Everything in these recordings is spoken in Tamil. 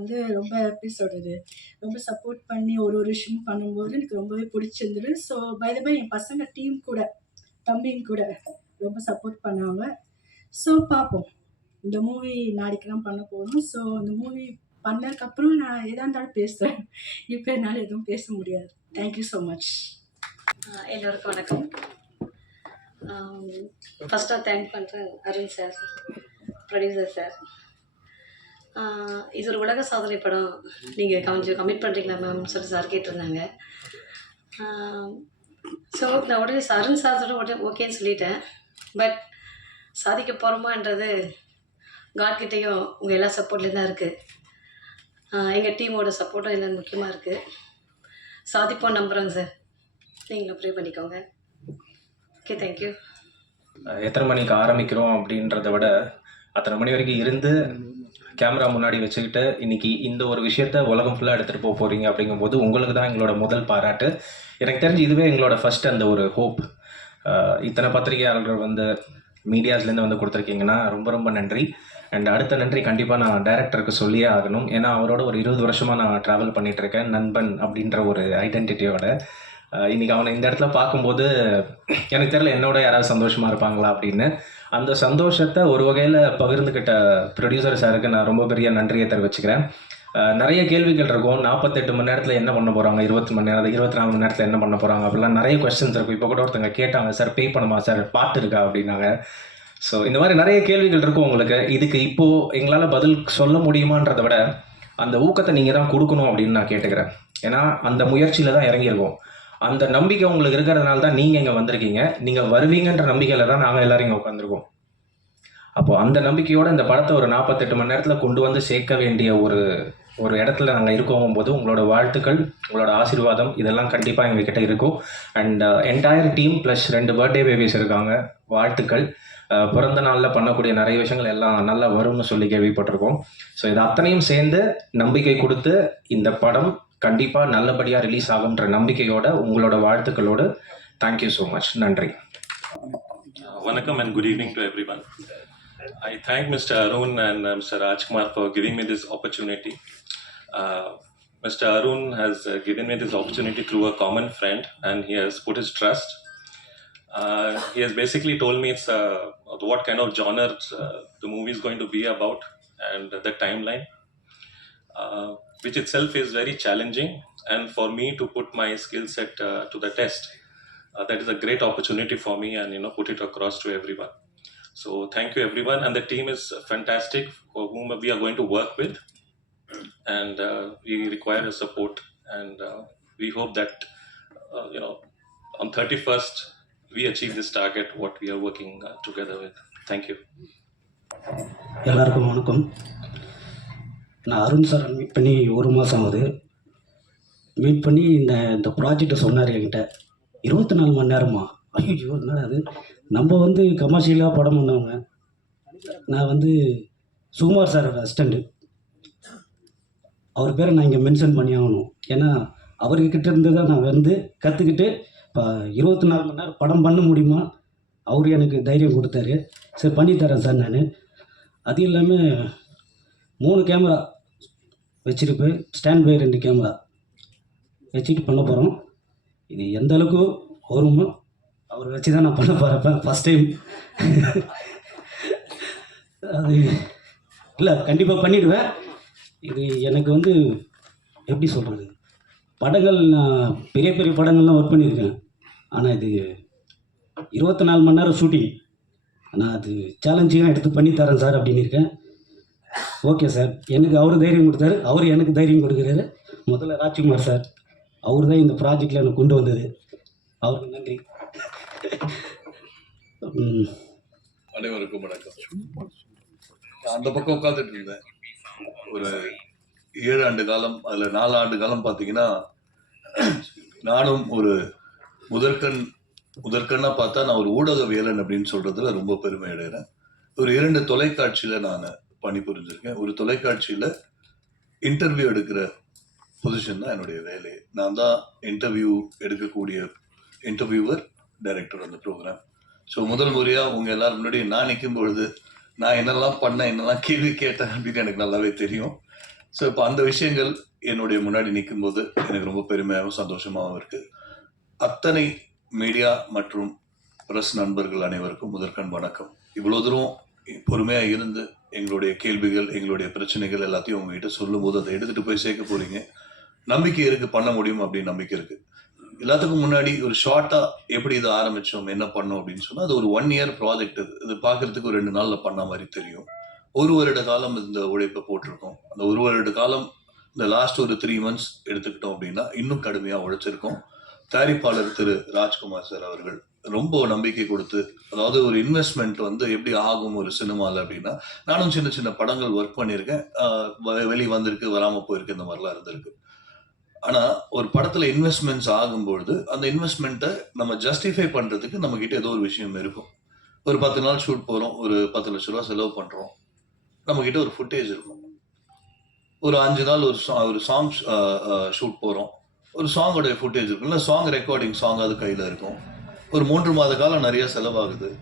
வந்து ரொம்ப எப்படி சொல்கிறது ரொம்ப சப்போர்ட் பண்ணி ஒரு ஒரு விஷயமும் பண்ணும்போது எனக்கு ரொம்பவே பிடிச்சிருந்தது. ஸோ பை த பை என் பசங்க டீம் கூட தம்பிங்க கூட ரொம்ப சப்போர்ட் பண்ணாங்க. ஸோ பார்ப்போம் இந்த மூவி நாளைக்கு தான் பண்ண போகிறோம் ஸோ இந்த மூவி பண்ணதுக்கப்புறம் நான் எதாக இருந்தாலும் பேசுகிறேன் இப்போ என்னால் எதுவும் பேச முடியாது. தேங்க்யூ ஸோ மச் எல்லோருக்கும் வணக்கம். ஃபஸ்ட்டாக தேங்க் பண்ணுறேன் அருண் சார் ப்ரொடியூசர் சார் இது ஒரு உலக சாதனை படம். நீங்கள் கொஞ்சம் கமிட் பண்ணுறீங்களா மேம் சொல்லி சார் கேட்டிருந்தாங்க. ஸோ நான் உடனே சார் அருண் சார் உடனே ஓகேன்னு சொல்லிட்டேன். பட் சாதிக்க போகிறோமான்றது காட்கிட்டேயும் உங்கள் எல்லா சப்போர்ட்லேயும் தான் இருக்குது எங்கள் டீமோட சப்போர்ட்டும் எனக்கு முக்கியமாக இருக்குது சாதிப்போம் நம்புகிறோங்க சார் நீங்களும் ப்ரே பண்ணிக்கோங்க. ஓகே தேங்க்யூ எத்தனை மணிக்கு ஆரம்பிக்கிறோம் அப்படின்றத விட அத்தனை மணி வரைக்கும் இருந்து கேமரா முன்னாடி வச்சுக்கிட்டு இன்னைக்கு இந்த ஒரு விஷயத்த உலகம் ஃபுல்லாக எடுத்துகிட்டு போக போகிறீங்க அப்படிங்கும்போது உங்களுக்கு தான் எங்களோட முதல் பாராட்டு. எனக்கு தெரிஞ்சு இதுவே எங்களோட ஃபர்ஸ்ட் அந்த ஒரு ஹோப் இத்தனை பத்திரிகையாளர்கள் வந்து மீடியாஸ்லேருந்து வந்து கொடுத்துருக்கீங்கன்னா ரொம்ப ரொம்ப நன்றி. அண்ட் அடுத்த நன்றி கண்டிப்பாக நான் டைரக்டருக்கு சொல்லியே ஆகணும். ஏன்னா அவரோட ஒரு இருபது வருஷமாக நான் ட்ராவல் பண்ணிகிட்ருக்கேன் இருக்கேன் நண்பன் அப்படின்ற ஒரு ஐடென்டிட்டியோட இன்னைக்கு அவனை இந்த இடத்துல பார்க்கும்போது எனக்கு தெரியல என்னோட யாராவது சந்தோஷமாக இருப்பாங்களா அப்படின்னு. அந்த சந்தோஷத்தை ஒரு வகையில் பகிர்ந்துக்கிட்ட ப்ரொடியூசர் சாருக்கு நான் ரொம்ப பெரிய நன்றியை தெரிவிச்சுக்கிறேன். நிறைய கேள்விகள் இருக்கும். நாற்பத்தெட்டு மணி நேரத்தில் என்ன பண்ண போகிறாங்க இருபத்தி மணி நேரம் இருபத்தி நாலு மணி நேரத்தில் என்ன பண்ண போகிறாங்க அப்படிலாம் நிறைய கொஸ்டின்ஸ் இருக்கும். இப்போ கூட ஒருத்தங்க கேட்டாங்க சார் பே பண்ணுமா? சார் பாட்டு இருக்கா அப்படின்னாங்க. ஸோ இந்த மாதிரி நிறைய கேள்விகள் இருக்கும் உங்களுக்கு. இதுக்கு இப்போது எங்களால் பதில் சொல்ல முடியுமான்றதை விட அந்த ஊக்கத்தை நீங்கள் தான் கொடுக்கணும் அப்படின்னு நான் கேட்டுக்கிறேன். ஏன்னா அந்த முயற்சியில் தான் இறங்கியிருக்கோம். அந்த நம்பிக்கை உங்களுக்கு இருக்கிறதுனால தான் நீங்கள் இங்கே வந்திருக்கீங்க. நீங்கள் வருவீங்கன்ற நம்பிக்கையில் தான் நாங்கள் எல்லாரும் இங்கே உட்காந்துருக்கோம் அப்போ அந்த நம்பிக்கையோடு இந்த படத்தை ஒரு நாற்பத்தெட்டு மணி நேரத்தில் கொண்டு வந்து சேர்க்க வேண்டிய ஒரு ஒரு இடத்துல நாங்கள் இருக்கோம் போது உங்களோட வாழ்த்துக்கள் உங்களோட ஆசீர்வாதம் இதெல்லாம் கண்டிப்பாக எங்ககிட்ட இருக்கும். அண்ட் என்டையர் டீம் ப்ளஸ் ரெண்டு பர்த்டே பேபிஸ் இருக்காங்க. வாழ்த்துக்கள். Uh, பிறந்த நாளில் பண்ணக்கூடிய நிறைய விஷயங்கள் எல்லாம் நல்லா வரும்னு சொல்லி கேள்விப்பட்டிருக்கோம். ஸோ இது அத்தனையும் சேர்ந்து நம்பிக்கை கொடுத்து இந்த படம் கண்டிப்பாக நல்லபடியாக ரிலீஸ் ஆகுன்ற நம்பிக்கையோட உங்களோட வாழ்த்துக்களோடு தேங்க்யூ ஸோ மச் நன்றி Vanakkam and good evening to everyone. I thank Mr. Arun and uh, Mr. Rajkumar for giving me this opportunity. Uh, Mr. Arun has uh, given me this opportunity through a common friend and he has put his trust. Uh, he has basically told me it's uh, what kind of genre uh, the movie is going to be about and the timeline, uh, which itself is very challenging. And for me to put my skill set uh, to the test, uh, that is a great opportunity for me and you know put it across to everyone so thank you everyone and the team is fantastic for whom we are going to work with and uh, we require your support and uh, we hope that uh, you know on 31st we achieve this target what we are working uh, together with thank you எல்லாருக்கும் வணக்கம் நான் அருண் சார் மீட் பண்ணி ஒரு மாதம் ஆகுது. மீட் பண்ணி இந்த இந்த ப்ராஜெக்டை சொன்னார் என்கிட்ட. இருபத்தி நாலு மணி நேரமா? ஐயோ என்னடா அது நம்ம வந்து கமர்ஷியலாக படம் பண்ணவங்க. நான் வந்து சுகுமார் சார் அசிஸ்டண்ட்டு அவர் பேரை நான் இங்கே மென்ஷன் பண்ணி ஆகணும். ஏன்னா அவர்கிட்ட இருந்து தான் நான் வந்து கற்றுக்கிட்டு இப்போ இருபத்தி நாலு மணி நேரம் படம் பண்ண முடியுமா? அவர் எனக்கு தைரியம் கொடுத்தாரு. சரி பண்ணித்தரேன் சார் நான். அது இல்லாமல் மூணு கேமரா வச்சுருப்பேன் ஸ்டாண்ட் பை ரெண்டு கேமரா வச்சுட்டு பண்ண போகிறோம் இது எந்த அளவுக்கு வருமோ அவர் வச்சு தான் நான் பண்ண போகிறப்ப ஃபஸ்ட் டைம் அது இல்லை கண்டிப்பாக பண்ணிவிடுவேன் இது எனக்கு வந்து எப்படி சொல்கிறது படங்கள் நான் பெரிய பெரிய படங்கள்லாம் ஒர்க் பண்ணியிருக்கேன். ஆனால் இது இருபத்தி நாலு மணி நேரம் ஷூட்டிங் நான் அது சேலஞ்சிங்காக எடுத்து பண்ணித்தரேன் சார் அப்படின்னு இருக்கேன். Okay sir. எனக்கு அவர் தைரியம் கொடுத்தாரு. அவர் எனக்கு தைரியம் கொடுக்குறாரு. முதல்ல ராஜ்குமார் சார் அவர் தான் இந்த ப்ராஜெக்டில் எனக்கு கொண்டு வந்தது. அவருக்கு நன்றி. அனைவருக்கும் வணக்கம். நான் அந்த பக்கம் உட்காந்துட்டு இருந்தேன். ஒரு ஏழு ஆண்டு காலம் அதில் நாலு ஆண்டு காலம் பார்த்தீங்கன்னா நானும் ஒரு முதற்கண் முதற்கண்ணாக பார்த்தா நான் ஒரு ஊடகவியலன் அப்படின்னு சொல்கிறதுல ரொம்ப பெருமை அடைகிறேன். ஒரு இரண்டு தொலைக்காட்சியில் நான் பணிபுரிஞ்சிருக்கேன் ஒரு தொலைக்காட்சியில் இன்டர்வியூ எடுக்கிற பொசிஷன் தான் என்னுடைய வேலை. நான் தான் இன்டர்வியூ எடுக்கக்கூடிய இன்டர்வியூவர் டைரக்டர் அந்த ப்ரோக்ராம் ஸோ முதல் முறையாக உங்கள் எல்லாரும் முன்னாடி நான் நிற்கும் பொழுது நான் என்னெல்லாம் பண்ணேன் என்னெல்லாம் கேள்வி கேட்டேன் அப்படின்னு எனக்கு நல்லாவே தெரியும். ஸோ இப்போ அந்த விஷயங்கள் என்னுடைய முன்னாடி நிற்கும்போது எனக்கு ரொம்ப பெருமையாகவும் சந்தோஷமாகவும் இருக்குது அத்தனை மீடியா மற்றும் பிரஸ் நண்பர்கள் அனைவருக்கும் முதற்கண் வணக்கம். இவ்வளோ தூரம் பொறுமையாக இருந்து எங்களுடைய கேள்விகள் எங்களுடைய பிரச்சனைகள் எல்லாத்தையும் உங்ககிட்ட சொல்லும்போது அதை எடுத்துகிட்டு போய் சேர்க்க போகிறீங்க நம்பிக்கை இருக்குது பண்ண முடியும் அப்படின்னு நம்பிக்கை இருக்குது எல்லாத்துக்கும் முன்னாடி ஒரு ஷார்ட்டாக எப்படி இதை ஆரம்பித்தோம் என்ன பண்ணோம் அப்படின்னு சொன்னால் அது ஒரு ஒன் இயர் ப்ராஜெக்ட் இது. இது பார்க்கறதுக்கு ஒரு ரெண்டு நாளில் பண்ண மாதிரி தெரியும். ஒரு வருட காலம் இந்த உழைப்பை போட்டிருக்கோம். அந்த ஒரு வருட காலம் இந்த லாஸ்ட் ஒரு த்ரீ மந்த்ஸ் எடுத்துக்கிட்டோம் அப்படின்னா இன்னும் கடுமையாக உழைச்சிருக்கோம். தயாரிப்பாளர் திரு ராஜ்குமார் சார் அவர்கள் ரொம்ப நம்பிக்கை கொடுத்து அதாவது ஒரு இன்வெஸ்ட்மெண்ட் வந்து எப்படி ஆகும் ஒரு சினிமாவில் அப்படின்னா நானும் சின்ன சின்ன படங்கள் ஒர்க் பண்ணியிருக்கேன். வெளியே வந்திருக்கு வராமல் போயிருக்கு இந்த மாதிரிலாம் இருந்திருக்கு. ஆனால் ஒரு படத்தில் இன்வெஸ்ட்மெண்ட்ஸ் ஆகும்பொழுது அந்த இன்வெஸ்ட்மெண்ட்டை நம்ம ஜஸ்டிஃபை பண்ணுறதுக்கு நம்மக்கிட்ட ஏதோ ஒரு விஷயம் இருக்கும். ஒரு பத்து நாள் ஷூட் போகிறோம் ஒரு பத்து லட்ச ரூபா செலவு பண்ணுறோம் நம்மக்கிட்ட ஒரு ஃபுட்டேஜ் இருக்கும். ஒரு அஞ்சு நாள் ஒரு சா ஒரு சாங் ஷூட் போகிறோம் ஒரு சாங்கோடைய ஃபுட்டேஜ் இருக்கும். இல்லை சாங் ரெக்கார்டிங் சாங் அது கையில் இருக்கும். ஒரு மூன்று மாத காலம் நிறைய செலவாகுது.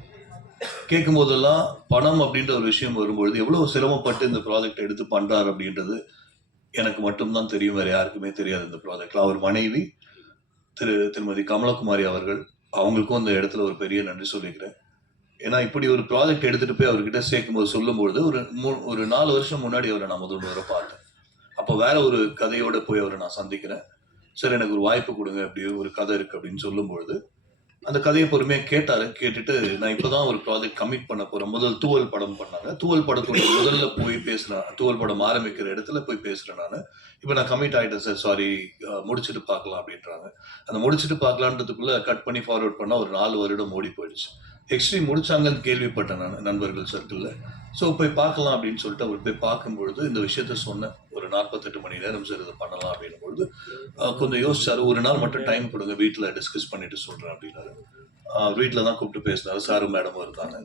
கேட்கும் போதெல்லாம் பணம் அப்படின்ற ஒரு விஷயம் வரும்பொழுது எவ்வளவு சிரமப்பட்டு இந்த ப்ராஜெக்ட் எடுத்து பண்றாரு அப்படின்றது எனக்கு மட்டும்தான் தெரியும். வேற யாருக்குமே தெரியாது இந்த ப்ராஜெக்ட்ல அவர் மனைவி திரு திருமதி கமலகுமாரி அவர்கள் அவங்களுக்கும் அந்த இடத்துல ஒரு பெரிய நன்றி சொல்லிக்கிறேன். ஏன்னா இப்படி ஒரு ப்ராஜெக்ட் எடுத்துட்டு போய் அவர்கிட்ட சேர்க்கும்போது சொல்லும்பொழுது ஒரு மூ- ஒரு நாலு வருஷம் முன்னாடி அவரை நான் முதல் முறை பார்த்தேன். அப்போ வேற ஒரு கதையோட போய் அவரை நான் சந்திக்கிறேன். சார் எனக்கு ஒரு வாய்ப்பு கொடுங்க அப்படி ஒரு கதை இருக்கு அப்படின்னு சொல்லும்பொழுது அந்த கதையை பொறுமையாக கேட்டாரு. கேட்டுட்டு நான் இப்போதான் ஒரு ப்ராஜெக்ட் கமிட் பண்ண போறேன். முதல் தூவல் படம் பண்ணாங்க. தூவல் படத்தோட முதல்ல போய் பேசுறேன். தூவல் படம் ஆரம்பிக்கிற இடத்துல போய் பேசுறேன் நான். இப்போ நான் கமிட் ஆகிட்டேன் சார் சாரி முடிச்சுட்டு பார்க்கலாம் அப்படின்றாங்க. அந்த முடிச்சுட்டு பார்க்கலான்றதுக்குள்ள கட் பண்ணி ஃபார்வர்ட் பண்ணால் ஒரு நாலு வருடம் ஓடி போயிடுச்சு. எக்ஸ்ட்ரீம் முடிச்சாங்கன்னு கேள்விப்பட்டேன் நான் நண்பர்கள் சர்க்கிளில் ஸோ போய் பார்க்கலாம் அப்படின்னு சொல்லிட்டு அவர் போய் பார்க்கும்பொழுது இந்த விஷயத்த சொன்னேன். நாற்பத்தெட்டு மணி நேரம் சார் இதை பண்ணலாம் அப்படின்னும் பொழுது கொஞ்சம் யோசிச்சாரு ஒரு நாள் மட்டும் டைம் கொடுங்க வீட்டில் டிஸ்கஸ் பண்ணிட்டு சொல்கிறேன் அப்படின்னாரு. வீட்டில் தான் கூப்பிட்டு பேசினாரு சாரும் மேடமும் இருந்தாங்க.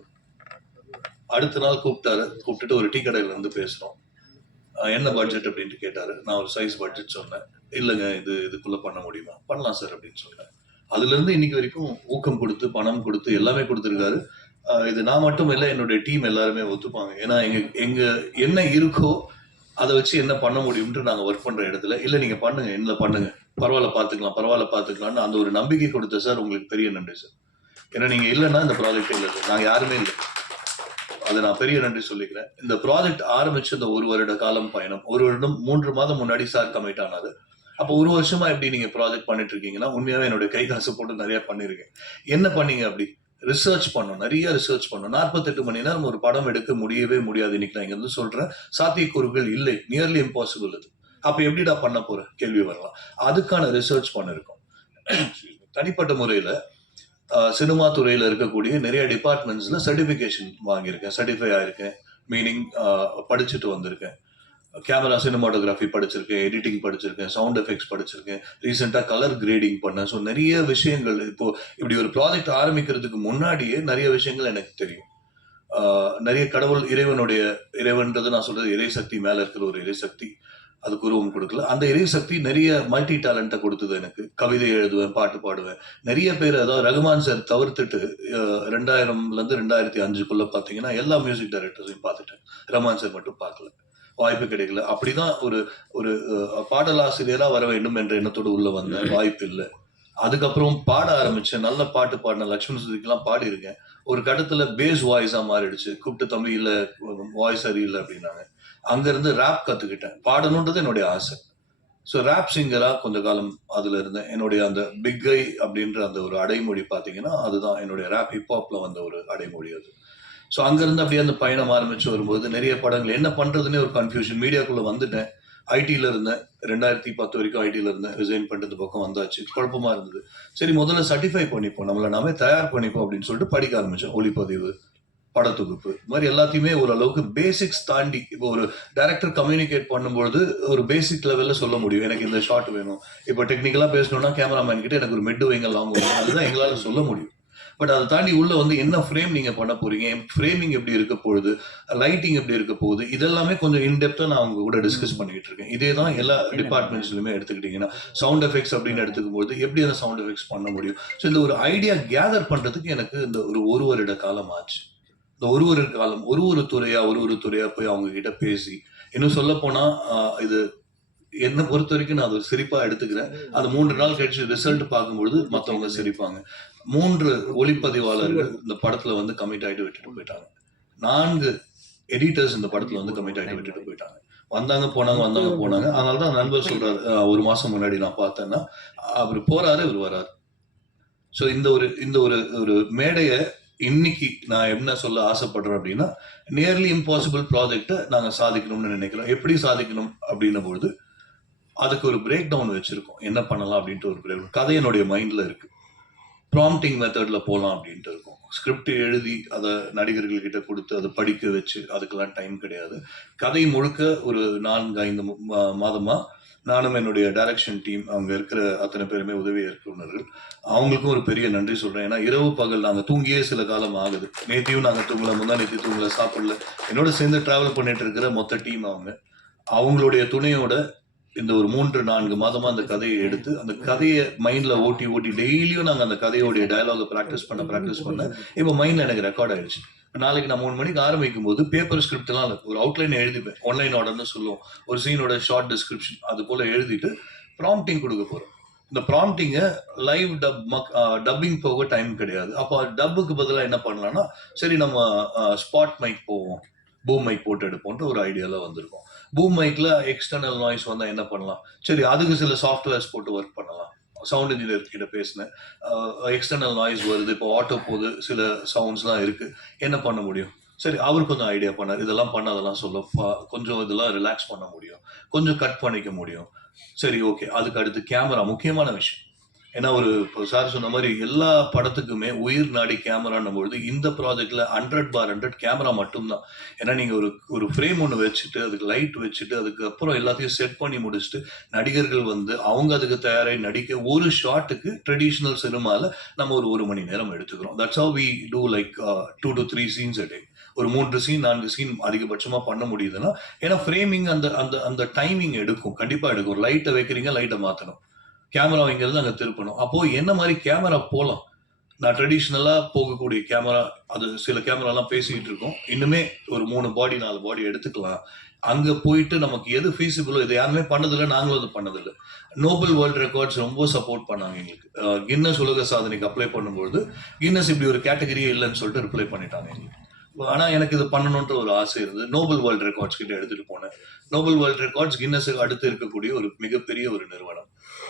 அடுத்த நாள் கூப்பிட்டாரு கூப்பிட்டுட்டு ஒரு டீ கடையில இருந்து பேசுகிறோம் என்ன பட்ஜெட் அப்படின்ட்டு கேட்டாரு. நான் ஒரு சைஸ் பட்ஜெட் சொன்னேன். இல்லைங்க இது இதுக்குள்ளே பண்ண முடியுமா? பண்ணலாம் சார் அப்படின்னு சொன்னேன். அதுலேருந்து இன்னைக்கு வரைக்கும் ஊக்கம் கொடுத்து பணம் கொடுத்து எல்லாமே கொடுத்துருக்காரு. இது நான் மட்டும் இல்லை என்னுடைய டீம் எல்லாருமே ஒத்துப்பாங்க. ஏன்னா எங்க எங்க என்ன இருக்கோ அதை வச்சு என்ன பண்ண முடியும்ட்டு நாங்கள் ஒர்க் பண்ணுற இடத்துல இல்லை நீங்கள் பண்ணுங்க என்ன பண்ணுங்க. பரவாயில்ல பார்த்துக்கலாம் பரவாயில்ல பார்த்துக்கலாம்னு அந்த ஒரு நம்பிக்கை கொடுத்த சார் உங்களுக்கு பெரிய நன்றி சார் ஏன்னா நீங்கள் இல்லைன்னா இந்த ப்ராஜெக்ட் இல்லை சார் நாங்கள் யாருமே இல்லை. அதை நான் பெரிய நன்றி சொல்லிக்கிறேன். இந்த ப்ராஜெக்ட் ஆரம்பிச்சு இந்த ஒரு வருட காலம் பயணம் ஒரு வருடம் மூன்று மாதம் முன்னாடி சார் கமிட் ஆனாரு. அப்போ ஒரு வருஷமா எப்படி நீங்க ப்ராஜெக்ட் பண்ணிட்டு இருக்கீங்கன்னா உண்மையாவே என்னுடைய கை காசு போட்டு நிறைய பண்ணிருக்கேன் என்ன பண்ணீங்க அப்படி? ரிசர்ச் பண்ணும் நிறைய ரிசர்ச் பண்ணணும். நாற்பத்தெட்டு மணி நேரம் ஒரு படம் எடுக்க முடியவே முடியாது இன்னைக்கு நான் இங்க இருந்து சொல்றேன். சாத்தியக்கூறுகள் இல்லை. நியர்லி இம்பாசிபிள் அது. அப்ப எப்படிடா பண்ண போற? கேள்வி வரலாம். அதுக்கான ரிசர்ச் பண்ணிருக்கோம். தனிப்பட்ட முறையில சினிமா துறையில இருக்கக்கூடிய நிறைய டிபார்ட்மெண்ட்ஸ்ல சர்டிபிகேஷன் வாங்கியிருக்கேன். சர்டிஃபை ஆயிருக்கேன். மீனிங் படிச்சுட்டு வந்திருக்கேன். கேமரா சினிமாட்டோகிராஃபி படிச்சிருக்கேன் எடிட்டிங் படிச்சிருக்கேன் சவுண்ட் எஃபெக்ட்ஸ் படிச்சிருக்கேன் ரீசெண்டாக கலர் கிரேடிங் பண்ணேன். ஸோ நிறைய விஷயங்கள் இப்போ இப்படி ஒரு ப்ராஜெக்ட் ஆரம்பிக்கிறதுக்கு முன்னாடியே நிறைய விஷயங்கள் எனக்கு தெரியும். நிறைய கடவுள் இறைவனுடைய இறைவன்றது நான் சொல்றது இறைசக்தி மேல இருக்கிற ஒரு இறைசக்தி அதுக்கு உருவம் கொடுக்கல. அந்த இறைசக்தி நிறைய மல்டி டேலண்ட்டை கொடுத்தது எனக்கு. கவிதை எழுதுவேன் பாட்டு பாடுவேன். நிறைய பேர் அதாவது ரகுமான் சார் தவிர்த்துட்டு ஆஹ் ரெண்டாயிரம்ல இருந்து ரெண்டாயிரத்தி அஞ்சுக்குள்ள பாத்தீங்கன்னா எல்லா மியூசிக் டைரக்டர்ஸையும் பார்த்துட்டேன் ரகுமான் சார் மட்டும் பார்க்கல வாய்ப்பு கிடைக்கல. அப்படிதான் ஒரு ஒரு பாடலாசிரியரா வர வேண்டும் என்ற எண்ணத்தோடு உள்ள வந்தேன் வாய்ப்பு இல்லை. அதுக்கப்புறம் பாட ஆரம்பிச்சேன். நல்ல பாட்டு பாடின லக்ஷ்மண் சுதிக்கெல்லாம் பாடி இருக்கேன் ஒரு கட்டத்துல பேஸ் வாய்ஸா மாறிடுச்சு. கூப்பிட்டு தம்பி இல்ல வாய்ஸ் சரியில்லை அப்படின்னாங்க. அங்க இருந்து ரேப் கத்துக்கிட்டேன். பாடணுன்றது என்னுடைய ஆசை. ஸோ ரேப் சிங்கரா கொஞ்ச காலம் அதுல இருந்தேன். என்னுடைய அந்த பிக் ஐ அப்படின்ற அந்த ஒரு அடைமொழி பாத்தீங்கன்னா அதுதான் என்னுடைய ரேப் ஹிப்ஹாப்ல வந்த ஒரு அடைமொழி அது. ஸோ அங்கேருந்து அப்படியே அந்த பயணம் ஆரம்பிச்சு வரும்போது நிறைய படங்கள். என்ன பண்ணுறதுனே ஒரு கன்ஃபியூஷன் மீடியாக்குள்ளே வந்துட்டேன். ஐடியில் இருந்தேன். ரெண்டாயிரத்தி பத்து வரைக்கும் ஐடியில் இருந்தேன். ரிசைன் பண்ணிட்டு பக்கம் வந்தாச்சு. குழப்பமாக இருந்தது. சரி முதல்ல சர்டிஃபை பண்ணிப்போம். நம்மளை நாமே தயார் பண்ணிப்போம் அப்படின்னு சொல்லிட்டு படிக்க ஆரம்பித்தேன் ஒளிப்பதிவு படத்தொகுப்பு. இது மாதிரி எல்லாத்தையுமே ஓரளவுக்கு பேசிக்ஸ் தாண்டி இப்போ ஒரு டைரக்டர் கம்யூனிகேட் பண்ணும்பொழுது ஒரு பேசிக் லெவலில் சொல்ல முடியும். எனக்கு இந்த ஷாட் வேணும். இப்போ டெக்னிக்கலாக பேசணும்னா கேமராமேன் கிட்ட எனக்கு ஒரு மெட் வைங்க லாங் வேணும் அதுதான் எங்களால் சொல்ல முடியும். பட் அதை தாண்டி உள்ள வந்து என்ன ஃப்ரேம் நீங்க பண்ண போறீங்க? ஃப்ரேமிங் எப்படி இருக்க போகுது? லைட்டிங் எப்படி இருக்க போகுது? இதெல்லாமே கொஞ்சம் இன்டெப்தா நான் அவங்க கூட டிஸ்கஸ் பண்ணிக்கிட்டு இருக்கேன். இதே தான் எல்லா டிபார்ட்மெண்ட்ஸ்லயுமே எடுத்துக்கிட்டீங்கன்னா சவுண்ட் எஃபெக்ட்ஸ் அப்படின்னு எடுத்துக்கும் போது எப்படி அந்த சவுண்ட் எஃபெக்ட்ஸ் பண்ண முடியும்? ஸோ இந்த ஒரு ஐடியா கேதர் பண்றதுக்கு எனக்கு இந்த ஒரு ஒரு வருட காலம் ஆச்சு. இந்த ஒரு ஒரு காலம் ஒரு ஒரு துறையா ஒரு ஒரு துறையா போய் அவங்க கிட்ட பேசி. இன்னும் சொல்ல போனா ஆஹ், இது என்னை பொறுத்த வரைக்கும் நான் அது ஒரு சிரிப்பா எடுத்துக்கிறேன். அது மூன்று நாள் கழிச்சு ரிசல்ட் பார்க்கும்பொழுது மத்தவங்க சிரிப்பாங்க. மூன்று ஒளிப்பதிவாளர்கள் இந்த படத்துல வந்து கமிட் ஆயிட்டு விட்டுட்டு போயிட்டாங்க. நான்கு எடிட்டர்ஸ் இந்த படத்துல வந்து கமிட் ஆயிட்டு விட்டுட்டு போயிட்டாங்க. வந்தாங்க போனாங்க வந்தாங்க போனாங்க. அதனால தான் நண்பர் சொல்றாரு "அஹ், ஒரு மாசம் முன்னாடி நான் பார்த்தேன்னா அவர் போறாரு இவர் வராரு. ஸோ இந்த ஒரு இந்த ஒரு ஒரு மேடையை இன்னைக்கு நான் என்ன சொல்ல ஆசைப்படுறேன் அப்படின்னா நியர்லி இம்பாசிபிள் ப்ராஜெக்டை நாங்கள் சாதிக்கணும்னு நினைக்கிறோம். எப்படி சாதிக்கணும் அப்படின்னும் பொழுது அதுக்கு ஒரு பிரேக் டவுன் வச்சுருக்கோம். என்ன பண்ணலாம் அப்படின்ட்டு ஒரு பிரேக் கதை என்னுடைய மைண்டில் இருக்குது ப்ராம்ப்டிங் மெத்தடில் போகலாம் அப்படின்ட்டு இருக்கும். ஸ்கிரிப்ட் எழுதி அதை நடிகர்கள்கிட்ட கொடுத்து அதை படிக்க வச்சு அதுக்கெல்லாம் டைம் கிடையாது. கதை முழுக்க ஒரு நான்கு ஐந்து மாதமாக மா- நானும் என்னுடைய டைரக்ஷன் டீம் அவங்க இருக்கிற அத்தனை பேருமே உதவி இயக்குனர்கள் அவங்களுக்கும் ஒரு பெரிய நன்றி சொல்கிறேன் ஏன்னா இரவு பகல் நாங்கள் தூங்கியே சில காலம் ஆகுது. நேத்தியும் நாங்கள் தூங்கல முந்தா நேத்தி தூங்கல சாப்பிடல. என்னோட சேர்ந்து ட்ராவல் பண்ணிட்டு இருக்கிற மொத்த டீம் அவங்க அவங்களுடைய துணையோட இந்த ஒரு மூன்று நான்கு மாதமா அந்த கதையை எடுத்து அந்த கதையை மைண்ட்ல ஓட்டி ஓட்டி டெய்லியும் நாங்க அந்த கதையோடைய டயலாக ப்ராக்டிஸ் பண்ண ப்ராக்டிஸ் பண்ண இப்போ மைண்ட்ல எனக்கு ரெக்கார்ட் ஆயிடுச்சு. நாளைக்கு நான் மூணு மணிக்கு ஆரம்பிக்கும் போது பேப்பர் ஸ்கிரிப்ட் எல்லாம் ஒரு அவுட்லைன் எழுதிப்பேன். ஆன்லைன் ஆர்டர்னு சொல்லுவோம். ஒரு சீனோட ஷார்ட் டிஸ்கிரிப்ஷன் அது போல எழுதிட்டு ப்ராம்ப்டிங் கொடுக்க போறோம். இந்த ப்ராம்ப்டிங்கை லைவ் டப் மக் டப்பிங் போக டைம் கிடையாது. அப்போ டப்புக்கு பதிலாக என்ன பண்ணலாம்னா சரி நம்ம ஸ்பாட் மைக் போவோம். பூ மைக் போட்டு எடுப்போன்ட்டு ஒரு ஐடியாவில் வந்திருக்கோம். பூம் மைக்ல எக்ஸ்டர்னல் நாய்ஸ் வந்தா என்ன பண்ணலாம்? சரி அதுக்கு சில சாஃப்ட்வேர்ஸ் போட்டு ஒர்க் பண்ணலாம். சவுண்ட் இன்ஜினியர் கிட்ட பேசினேன். எக்ஸ்டர்னல் நாய்ஸ் வருது இப்போ ஆட்டோ போகுது சில சவுண்ட்ஸ்லாம் இருக்கு. என்ன பண்ண முடியும்? சரி அவர் கொஞ்சம் ஐடியா பண்ணார். இதெல்லாம் பண்ண அதெல்லாம் சொல்ல பா- கொஞ்சம் இதெல்லாம் ரிலாக்ஸ் பண்ண முடியும். கொஞ்சம் கட் பண்ணிக்க முடியும். சரி ஓகே அதுக்கு அடுத்து கேமரா முக்கியமான விஷயம். ஏன்னா ஒரு சார் சொன்ன மாதிரி எல்லா படத்துக்குமே உயிர் நாடி கேமரான்னும் பொழுது இந்த ப்ராஜெக்டில் ஹண்ட்ரட் பார் ஹண்ட்ரட் கேமரா மட்டும்தான். ஏன்னா நீங்கள் ஒரு ஒரு ஃப்ரேம் ஒன்று வச்சுட்டு அதுக்கு லைட் வச்சுட்டு அதுக்கப்புறம் எல்லாத்தையும் செட் பண்ணி முடிச்சுட்டு நடிகர்கள் வந்து அவங்க அதுக்கு தயாராகி நடிக்க ஒரு ஷாட்டுக்கு ட்ரெடிஷ்னல் சினிமாவில் நம்ம ஒரு ஒரு மணி நேரம் எடுத்துக்கிறோம். That's how we do like two to three scenes a day ஒரு மூன்று சீன் நான்கு சீன் அதிகபட்சமாக பண்ண முடியுதுன்னா ஏன்னா ஃப்ரேமிங் அந்த அந்த அந்த டைமிங் எடுக்கும். கண்டிப்பாக எடுக்கும். ஒரு லைட்டை வைக்கிறீங்க லைட்டை மாற்றணும் கேமரா வைங்கிறது அங்கே திருப்பணும். அப்போது என்ன மாதிரி கேமரா போகலாம் நான் ட்ரெடிஷ்னலாக போகக்கூடிய கேமரா அது சில கேமராலாம் பேசிக்கிட்டு இருக்கோம். இன்னுமே ஒரு மூணு பாடி நாலு பாடி எடுத்துக்கலாம். அங்கே போயிட்டு நமக்கு எது ஃபீஸிபிளோ இது யாருமே பண்ணதில்லை நாங்களும் அது பண்ணதில்லை. நோபல் வேர்ல்ட் ரெக்கார்ட்ஸ் ரொம்ப சப்போர்ட் பண்ணாங்க எங்களுக்கு. கின்னஸ் உலக சாதனைக்கு அப்ளை பண்ணும்போது கின்னஸ் இப்படி ஒரு கேட்டகரியே இல்லைன்னு சொல்லிட்டு ரிப்ளை பண்ணிட்டாங்க எங்களுக்கு. ஆனால் எனக்கு இது பண்ணணுன்ற ஒரு ஆசை இருந்தது. நோபல் வேர்ல்ட் ரெக்கார்ட்ஸ் கிட்ட எடுத்துகிட்டு போனேன். நோபல் வேர்ல்ட் ரெக்கார்ட்ஸ் கின்னஸுக்கு அடுத்து இருக்கக்கூடிய ஒரு மிகப்பெரிய ஒரு நிறுவனம்.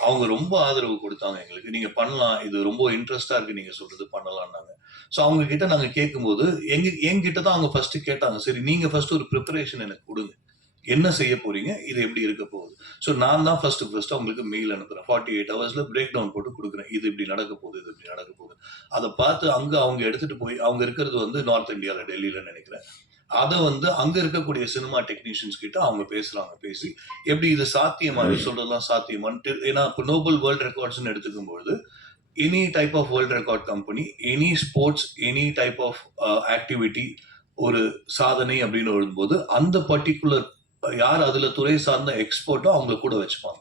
அவங்க ரொம்ப ஆதரவு கொடுத்தாங்க எங்களுக்கு. நீங்க பண்ணலாம். இது ரொம்ப இன்ட்ரெஸ்டா இருக்கு. நீங்க சொல்றது பண்ணலாம்னாங்க. ஸோ அவங்க கிட்ட நாங்க கேட்கும்போது எங்க எங்கிட்ட தான் அவங்க ஃபர்ஸ்ட் கேட்டாங்க. சரி நீங்க ஃபர்ஸ்ட் ஒரு ப்ரிப்பரேஷன் எனக்கு கொடுங்க. என்ன செய்ய போறீங்க? இது எப்படி இருக்க போகுது? ஸோ நான் தான் ஃபர்ஸ்ட் ஃபர்ஸ்ட் அவங்களுக்கு மெயில் அனுப்புறேன். ஃபார்ட்டி எயிட் ஹவர்ஸ்ல பிரேக் டவுன் போட்டு கொடுக்குறேன். இது இப்படி நடக்க போகுது இது இப்படி நடக்க போகுது. அதை பார்த்து அங்க அவங்க எடுத்துட்டு போய் அவங்க இருக்கிறது வந்து நார்த் இந்தியாவில் டெல்லியில நினைக்கிறேன். அதை வந்து அங்க இருக்கக்கூடிய சினிமா டெக்னீஷியன்ஸ் கிட்ட அவங்க பேசுறாங்க பேசி எப்படி இது சாத்தியமா இது சொல்றதெல்லாம் சாத்தியமான்ட்டு ஏன்னா நோபல் வேர்ல்ட் ரெக்கார்ட்ஸ்னு எடுத்துக்கும் பொழுது any type of world record company any sports any type of activity ஒரு சாதனை அப்படின்னு வரும்போது அந்த பர்டிகுலர் யார் அதுல துறை சார்ந்த எக்ஸ்பர்ட்டோ அவங்கள கூட வச்சுப்பாங்க.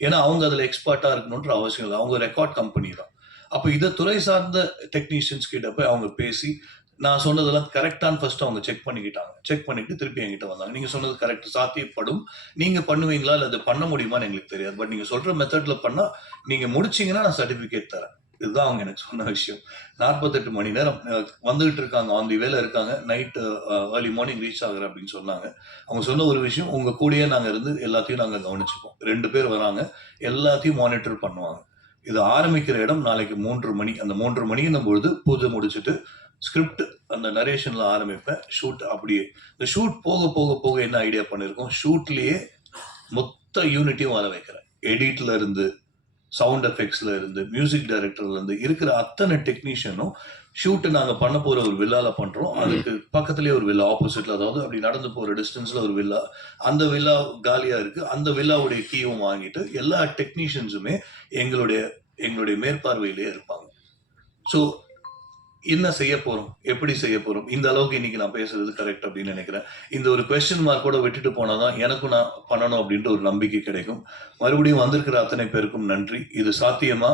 ஏன்னா அவங்க அதுல எக்ஸ்பர்ட்டா இருக்கணுன்ற அவசியம் இல்லை. அவங்க ரெக்கார்ட் கம்பெனி தான். அப்போ இதை துறை சார்ந்த டெக்னீஷியன்ஸ் கிட்ட போய் அவங்க பேசி நான் சொன்னதெல்லாம் கரெக்டான்னு ஃபர்ஸ்ட் அவங்க செக் பண்ணிக்கிட்டாங்க. செக் பண்ணிட்டு திருப்பி என்கிட்ட வந்தாங்க. நீங்க சொன்னது கரெக்ட் சாத்தியப்படும். நீங்க பண்ணுவீங்களா? இல்ல அது பண்ண முடியுமான்னு எங்களுக்கு தெரியாது. பட் நீங்க சொல்ற மெத்தட்ல பண்ணா நீங்க முடிச்சீங்கன்னா நான் சர்டிபிகேட் தரேன். இதுதான் அவங்க எனக்கு சொன்ன விஷயம். நாற்பத்தெட்டு மணி நேரம் வந்துகிட்டு இருக்காங்க. ஆன் தி வேலை இருக்காங்க. நைட்டு ஏர்லி மார்னிங் ரீச் ஆகுற அப்படின்னு சொன்னாங்க. அவங்க சொன்ன ஒரு விஷயம் உங்க கூடயே நாங்க இருந்து எல்லாத்தையும் நாங்க கவனிச்சுப்போம். ரெண்டு பேர் வராங்க. எல்லாத்தையும் மானிட்டர் பண்ணுவாங்க. இது ஆரம்பிக்கிற இடம் நாளைக்கு மூன்று மணி. அந்த மூன்று மணின்னும் பொழுது பூஜை முடிச்சுட்டு ஸ்கிரிப்ட் அந்த நரேஷன்ல ஆரம்பிப்பேன் ஷூட் அப்படியே இந்த ஷூட் போக போக போக என்ன ஐடியா பண்ணிருக்கோம்? ஷூட்லயே மொத்த யூனிட்டையும் வர வைக்கிறேன். எடிட்ல இருந்து சவுண்ட் எஃபெக்ட்ஸ்ல இருந்து மியூசிக் டைரக்டர்ல இருந்து இருக்கிற அத்தனை டெக்னீஷியனும் ஷூட் நாங்க பண்ண போற ஒரு வில்லால பண்றோம். அதுக்கு பக்கத்துலயே ஒரு வில்லா ஆப்போசிட்ல அதாவது அப்படி நடந்து போற டிஸ்டன்ஸ்ல ஒரு வில்லா அந்த வில்லா காலியா இருக்கு. அந்த வில்லாவுடைய கீயும் வாங்கிட்டு எல்லா டெக்னீஷியன்ஸுமே எங்களுடைய எங்களுடைய மேற்பார்வையிலே இருப்பாங்க. ஸோ என்ன செய்ய போறோம்? எப்படி செய்ய போறோம்? இந்த அளவுக்கு இன்னைக்கு நான் பேசுறது கரெக்ட் அப்படின்னு நினைக்கிறேன். இந்த ஒரு கொஸ்டின் மார்க்கோட விட்டுட்டு போனாதான் எனக்கும் நான் பண்ணணும் அப்படின்ற ஒரு நம்பிக்கை கிடைக்கும். மறுபடியும் வந்திருக்கிற அத்தனை பேருக்கும் நன்றி. இது சாத்தியமா?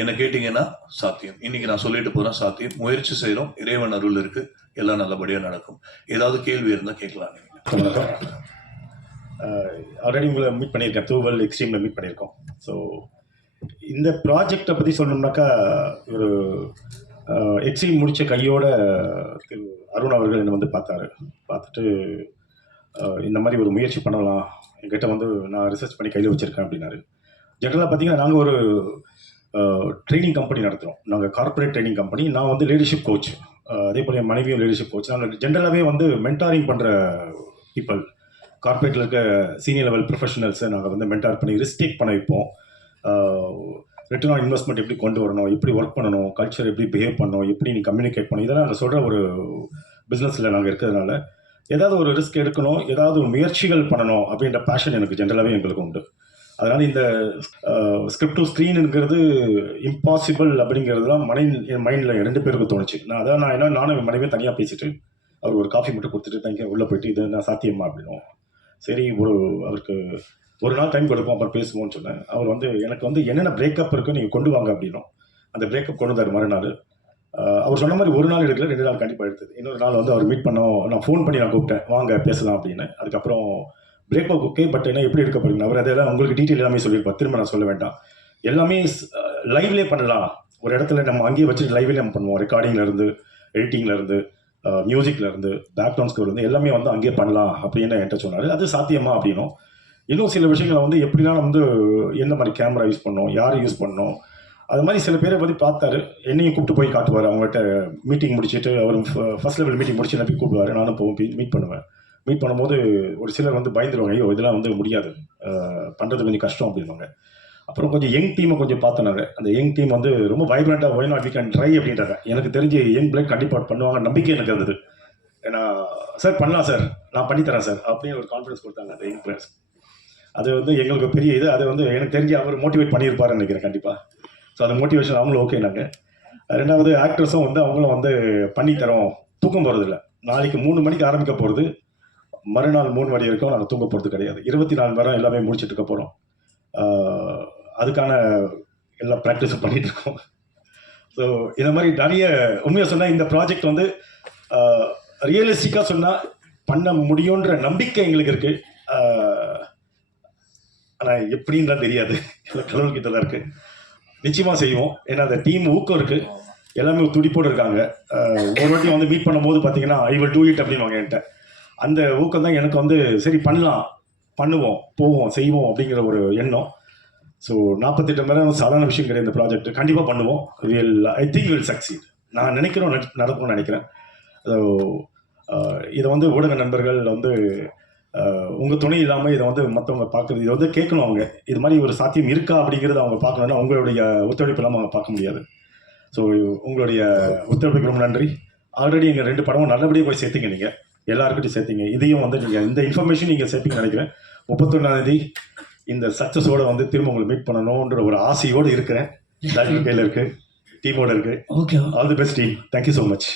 என்ன கேட்டீங்கன்னா சாத்தியம். இன்னைக்கு நான் சொல்லிட்டு போறேன் சாத்தியம். முயற்சி செய்யறோம் இறைவன் அருள் இருக்கு. எல்லாம் நல்லபடியா நடக்கும். ஏதாவது கேள்வி இருந்தா கேட்கலாம் ஆல்ரெடி உங்களை மீட் பண்ணியிருக்கேன். தூவல் எக்ஸ்ட்ரீமில் மீட் பண்ணியிருக்கோம். ஸோ இந்த ப்ராஜெக்டை பற்றி சொல்லணும்னாக்கா ஒரு எக்ஸ்ட்ரீம் முடித்த கையோட திரு அருண் அவர்கள் என்னை வந்து பார்த்தாரு. பார்த்துட்டு இந்த மாதிரி ஒரு முயற்சி பண்ணலாம். என்கிட்ட வந்து நான் ரிசர்ச் பண்ணி கையில் வச்சுருக்கேன் அப்படின்னாரு. ஜென்ரலாக பார்த்தீங்கன்னா நாங்கள் ஒரு ட்ரைனிங் கம்பெனி நடத்துகிறோம் நாங்கள் கார்ப்பரேட் ட்ரைனிங் கம்பெனி நான் வந்து லீடர்ஷிப் கோச் அதே போல் என் மனைவியும் லீடர்ஷிப் கோச் நாங்கள் ஜென்ரலாகவே வந்து மென்டாரிங் பண்ணுற பீப்புள் கார்ப்பரேட்டில் இருக்க சீனியர் லெவல் ப்ரொஃபஷனல்ஸை நாங்கள் வந்து மென்டார் பண்ணி ரிஸ்டேக் பண்ண வைப்போம். ரிட்டர்ன் ஆன் இன்வெஸ்ட்மெண்ட் எப்படி கொண்டு வரணும் எப்படி ஒர்க் பண்ணணும் கல்ச்சர் எப்படி பிஹேவ் பண்ணணும் எப்படி நீ கம்யூனிகேட் பண்ணணும் இதெல்லாம் நாங்கள் சொல்கிற ஒரு பிஸ்னஸில் நாங்கள் இருக்கிறதுனால ஏதாவது ஒரு ரிஸ்க் எடுக்கணும் ஏதாவது ஒரு முயற்சிகள் பண்ணணும் அப்படின்ற பேஷன் எனக்கு ஜென்ரலாகவே எங்களுக்கு உண்டு. அதனால் இந்த ஸ்கிரிப்ட் டு ஸ்க்ரீனுங்கிறது இம்பாசிபிள் அப்படிங்கிறதுலாம் மைண்ட் என் மைண்டில் ரெண்டு பேருக்கு தோணுச்சு. நான் அதான் நான் என்ன நானும் என் மனைவியும் தனியாக பேசிட்டு அவர் ஒரு காஃபி மட்டும் கொடுத்துட்டு தங்க உள்ளே போயிட்டு இது நான் சாத்தியமா? அப்படின்னும் சரி ஒரு அவருக்கு ஒரு நாள் டைம் கொடுப்போம் அப்புறம் பேசுவோம்னு சொன்னேன். அவர் வந்து எனக்கு வந்து என்னென்ன பிரேக்கப் இருக்குன்னு நீங்கள் கொண்டு வாங்க அப்படின்னும். அந்த பிரேக்கப் கொண்டு வந்தார் மறுநாள். அவர் சொன்ன மாதிரி ஒரு நாள் எடுக்கல ரெண்டு நாள் கண்டிப்பாக எடுத்தது. இன்னொரு நாள் வந்து அவர் மீட் பண்ணோம். நான் ஃபோன் பண்ணி நான் கூப்பிட்டேன். வாங்க பேசலாம் அப்படின்னு. அதுக்கப்புறம் பிரேக்கப் ஓகே பட் என்ன எப்படி எடுக்க போறீங்க? அவர் அதெல்லாம் உங்களுக்கு டீட்டெயில் எல்லாமே சொல்லியிருப்பார். திரும்ப நான் சொல்ல வேண்டாம். எல்லாமே லைவ்லே பண்ணலாம். ஒரு இடத்துல நம்ம அங்கேயே வச்சு லைவ்லேயே நம்ம பண்ணுவோம். ரெக்கார்டிங்ல இருந்து எடிட்டிங்ல இருந்து மியூசிக்ல இருந்து பேக்ரவுண்ட் ஸ்கோர் இருந்து எல்லாமே வந்து அங்கேயே பண்ணலாம் அப்படின்னு என்கிட்ட சொன்னார். அது சாத்தியமா? அப்படின்னும். இன்னும் சில விஷயங்களை வந்து எப்படிலாம் வந்து எந்த மாதிரி கேமரா யூஸ் பண்ணோம் யார் யூஸ் பண்ணணும் அது மாதிரி சில பேரை பற்றி பார்த்தாரு. என்னையும் கூப்பிட்டு போய் காட்டுவார். அவங்ககிட்ட மீட்டிங் முடிச்சுட்டு அவர் ஃபர்ஸ்ட் லெவல் மீட்டிங் முடிச்சு என்ன போய் கூப்பிடுவார். நானும் போய் மீட் பண்ணுவேன். மீட் பண்ணும்போது ஒரு சிலர் வந்து பயந்துருவாங்க ஐயோ இதெல்லாம் வந்து முடியாது. பண்ணுறது கொஞ்சம் கஷ்டம் அப்படின்வாங்க அப்புறம் கொஞ்சம் யங் டீமை கொஞ்சம் பார்த்தனாங்க அந்த யங் டீம் வந்து ரொம்ப வைப்ரண்ட்டாக why not we can try அப்படின்றாங்க. எனக்கு தெரிஞ்சு யங் பிளேட் கண்டிப்பாக பண்ணுவாங்க. நம்பிக்கை எனக்கு இருந்தது. ஏன்னா சார் பண்ணலாம் சார் நான் பண்ணித்தரேன் சார் அப்படின்னு ஒரு கான்ஃபிடன்ஸ் கொடுத்தாங்க அந்த யங் பிளேயர்ஸ் அது வந்து எங்களுக்கு பெரிய இது. அது வந்து எனக்கு தெரிஞ்சு அவர் மோட்டிவேட் பண்ணியிருப்பாருன்னு நினைக்கிறேன் கண்டிப்பாக ஸோ அந்த மோட்டிவேஷன் அவங்களும் ஓகே நாங்கள் ரெண்டாவது ஆக்ட்ரஸும் வந்து அவங்களும் வந்து பண்ணித்தரோம் தூக்கம் போகிறதில்ல நாளைக்கு மூணு மணிக்கு ஆரம்பிக்க போகிறது மறுநாள் மூணு மணி வரைக்கும் நாங்கள் தூங்க போகிறது கிடையாது. இருபத்தி நாலு மணி நேரம் எல்லாமே முடிச்சுட்டு இருக்க போகிறோம் அதுக்கான எல்லா ப்ராக்டிஸும் பண்ணிகிட்டு இருக்கோம். ஸோ இந்த மாதிரி நிறைய உண்மையாக சொன்னால் இந்த ப்ராஜெக்ட் வந்து ரியலிஸ்டிக்காக சொன்னால் பண்ண முடியுன்ற நம்பிக்கை எங்களுக்கு இருக்குது ஆனால் எப்படின்னு தான் தெரியாது கடவுள்கிட்ட தான் இருக்குது நிச்சயமாக செய்வோம். ஏன்னா அந்த டீம் ஊக்கம் இருக்குது எல்லாமே துடிப்போடு இருக்காங்க. ஒரு வாட்டி வந்து மீட் பண்ணும்போது பார்த்தீங்கன்னா ஐ வில் டூ இட் அப்படின்னு என்கிட்ட. அந்த ஊக்கம் தான் எனக்கு வந்து சரி பண்ணலாம். பண்ணுவோம். போவோம். செய்வோம் அப்படிங்கிற ஒரு எண்ணம். ஸோ நாற்பத்தெட்டு மணி சாதாரண விஷயம் கிடையாது இந்த ப்ராஜெக்ட் கண்டிப்பாக பண்ணுவோம். Will I think will succeed நான் நினைக்கிறோம் நடக்கும்னு நினைக்கிறேன். ஸோ இதை வந்து ஊடக நண்பர்கள் வந்து உங்கள் துணை இல்லாமல் இதை வந்து மற்றவங்க பார்க்குறது இதை வந்து கேட்கணும் அவங்க. இது மாதிரி ஒரு சாத்தியம் இருக்கா அப்படிங்கிறத அவங்க பார்க்கணுன்னா உங்களுடைய ஒத்துழைப்பு இல்லாமல் அவங்க பார்க்க முடியாது. ஸோ உங்களுடைய ஒத்துழைப்புக்கு ரொம்ப நன்றி. ஆல்ரெடி எங்கள் ரெண்டு படமும் நல்லபடியாக போய் சேர்த்தீங்க நீங்கள் எல்லாருக்கிட்டையும் சேர்த்தீங்க. இதையும் வந்து நீங்கள் இந்த இன்ஃபர்மேஷன் நீங்கள் சேர்ப்பீங்கன்னு நினைக்கிறேன். முப்பத்தொன்னாந்தேதி இந்த சக்ஸஸோட வந்து திரும்ப உங்களை மீட் பண்ணணுன்ற ஒரு ஆசையோடு இருக்கிறேன். கையில் இருக்கு டீமோட இருக்கு. Okay all the best team thank you so much